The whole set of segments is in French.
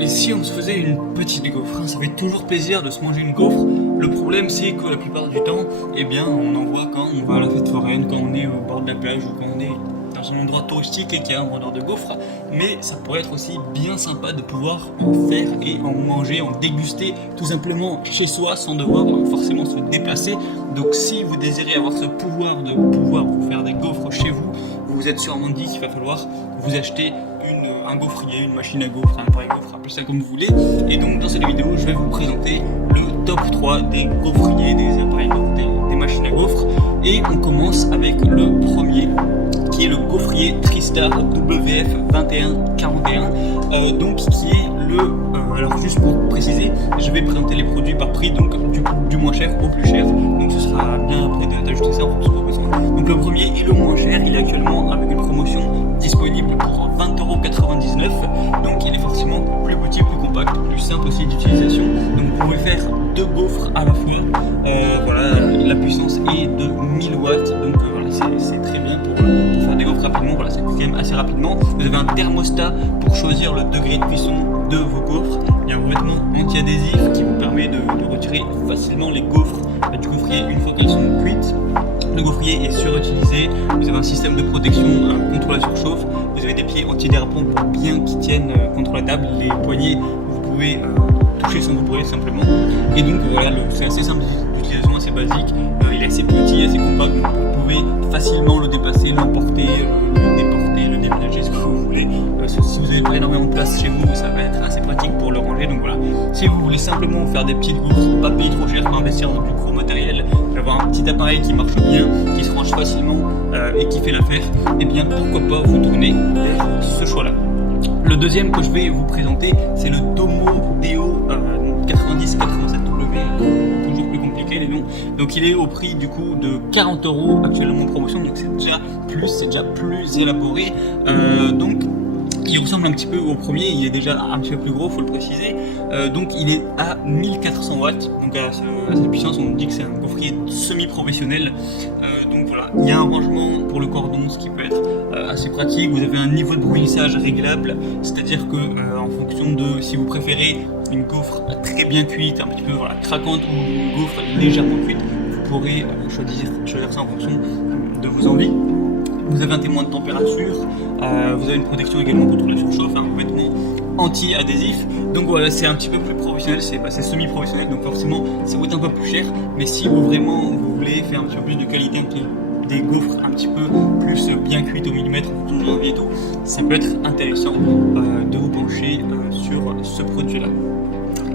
Et si on se faisait une petite gaufre, hein, ça fait toujours plaisir de se manger une gaufre. Le problème c'est que la plupart du temps, eh bien on en voit quand on va à la fête foraine, quand on est au bord de la plage ou quand on est dans un endroit touristique et qu'il y a un vendeur de gaufres. Mais ça pourrait être aussi bien sympa de pouvoir en faire et en manger, en déguster tout simplement chez soi sans devoir forcément se déplacer. Donc si vous désirez avoir ce pouvoir de pouvoir vous faire des gaufres chez vous, vous êtes sûrement dit qu'il va falloir vous acheter un gaufrier, une machine à gaufres, un appareil gaufre, appelez ça comme vous voulez. Et donc dans cette vidéo, je vais vous présenter le top 3 des gaufriers, des appareils gaufres, des machines à gaufres. Et on commence avec le premier, qui est le gaufrier Tristar WF2141, donc qui est alors juste pour préciser, je vais présenter les produits par prix, donc du moins cher au plus cher, donc ce sera bien après d'ajouter ça en fonction de vos besoins. Donc le premier est le moins cher, il est actuellement avec une promotion disponible pour 20,99 €, donc il est forcément plus petit, plus compact, plus simple aussi d'utilisation, donc vous pouvez faire deux gaufres à la fois, voilà, la puissance est de 1000 watts, donc voilà, c'est très bien pour faire des gaufres rapidement, voilà, ça cuit quand même assez rapidement. Vous avez un thermostat pour choisir le degré de cuisson de vos gaufres, il y a un revêtement anti-adhésif qui vous permet de retirer facilement les gaufres du gaufrier une fois qu'elles sont cuites. Le gaufrier est surutilisé, vous avez un système de protection contre la surchauffe, vous avez des pieds antidérapants pour bien qu'ils tiennent contre la table, les poignées vous pouvez toucher sans vous brûler simplement. Et donc voilà, c'est assez simple d'utilisation, assez basique, il est assez petit, assez compact, donc vous pouvez facilement le déplacer, l'emporter, le déporter, le déménager, ce que vous voulez. Si vous n'avez pas énormément de place chez vous, ça va être assez pratique pour le ranger. Donc voilà, si vous voulez simplement faire des petites gaufres, pas payer trop cher, pas investir dans du gros matériel, avoir un petit appareil qui marche bien, qui se range facilement et qui fait l'affaire, et bien pourquoi pas vous tourner vers ce choix-là. Le deuxième que je vais vous présenter, c'est le Domo Deo 9087W, toujours plus compliqué les noms. Donc il est au prix du coup de 40 € actuellement en promotion, donc c'est déjà plus élaboré. Donc il ressemble un petit peu au premier, il est déjà un petit peu plus gros, faut le préciser. Donc il est à 1400 watts, donc à cette puissance on dit que c'est un gaufrier semi-professionnel. Donc voilà, il y a un rangement pour le cordon, ce qui peut être assez pratique. Vous avez un niveau de brunissage réglable, c'est-à-dire que en fonction de si vous préférez une gaufre très bien cuite, un petit peu voilà, craquante, ou une gaufre légèrement cuite, vous pourrez choisir ça en fonction de vos envies. Vous avez un témoin de température, vous avez une protection également contre la surchauffe, un revêtement anti-adhésif. Donc voilà, c'est un petit peu plus professionnel, c'est semi-professionnel, donc forcément ça coûte un peu plus cher. Mais si vous voulez faire un petit peu plus de qualité, des gaufres un petit peu plus bien cuites au millimètre, en fonction de l'envie et tout, ça peut être intéressant de vous pencher sur ce produit-là.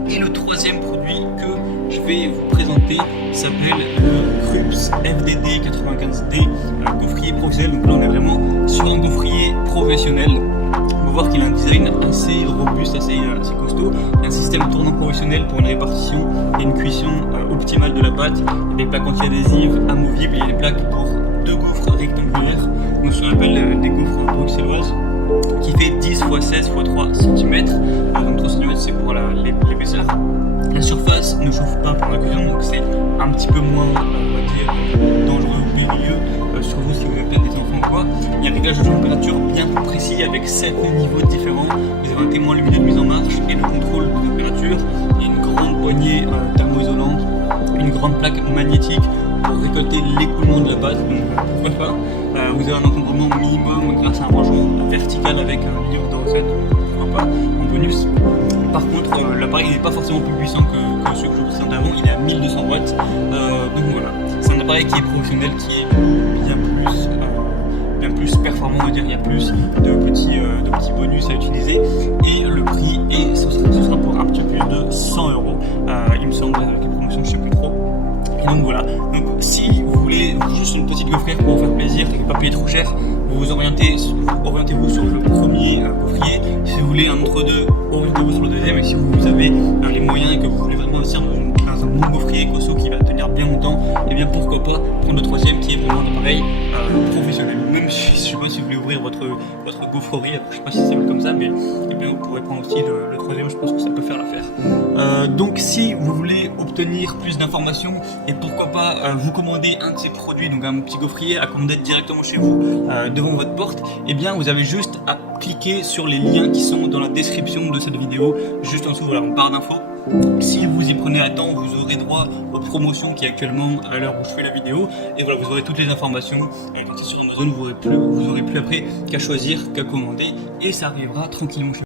Et le troisième produit que je vais vous présenter s'appelle le Krups FDD 95D, gaufrier professionnel. Donc là on est vraiment sur un gaufrier professionnel. On va voir qu'il a un design assez robuste, assez costaud. Il y a un système tournant professionnel pour une répartition et une cuisson optimale de la pâte. Il y a des plaques anti-adhésives, amovibles, il y a des plaques pour deux gaufres rectangulaires, donc ce qu'on appelle des gaufres bruxelloises, qui fait 10 x 16 x 3 cm. Donc 3 cm c'est pour l'épaisseur. La surface ne chauffe pas pour la cuisson, donc c'est un petit peu moins, on va dire, dangereux ou périlleux, surtout si vous avez peut-être des enfants ou quoi. Il y a un réglage de température bien précis avec 7 niveaux différents. Vous avez un témoin lumineux de mise en marche et le contrôle de température. Il y a une grande poignée thermoisolante, une grande plaque magnétique pour récolter l'écoulement de la pâte, donc pourquoi pas. Vous avez un encombrement minimum grâce à un rangement vertical avec un livre de recettes, pourquoi pas, en bonus. Par contre, l'appareil n'est pas forcément plus puissant que ceux que je vous présentais avant, il est à 1200 watts. Donc voilà, c'est un appareil qui est professionnel, qui est bien plus performant, on va dire, il y a plus de petits bonus à utiliser. Et le prix, ce sera pour un petit peu plus de 100 €, il me semble, avec la promotion, je ne sais plus trop. Et donc voilà, donc si vous voulez juste une petite gaufrière pour vous faire plaisir et pas payer trop cher, vous orientez-vous sur le premier gaufrier. Si vous voulez un entre-deux, orientez-vous sur le deuxième. Et si vous avez les moyens et que vous voulez vraiment investir dans un bon gaufrier costaud qui va tenir bien longtemps, et bien pourquoi pas prendre le troisième qui est vraiment un appareil professionnel. Même si je sais pas si vous voulez ouvrir votre gaufrerie, je sais pas si c'est comme ça, mais eh bien vous pourrez prendre aussi le troisième, je pense que ça peut faire l'affaire. Donc si vous voulez obtenir plus d'informations et pourquoi pas vous commander un de ces produits, donc un petit gaufrier à commander directement chez vous devant votre porte, et bien vous avez juste à cliquer cliquez sur les liens qui sont dans la description de cette vidéo, juste en dessous, voilà, en barre d'infos. Si vous y prenez à temps, vous aurez droit aux promotions qui est actuellement à l'heure où je fais la vidéo. Et voilà, vous aurez toutes les informations. Et sur Amazon, vous aurez plus après qu'à choisir, qu'à commander. Et ça arrivera tranquillement chez vous.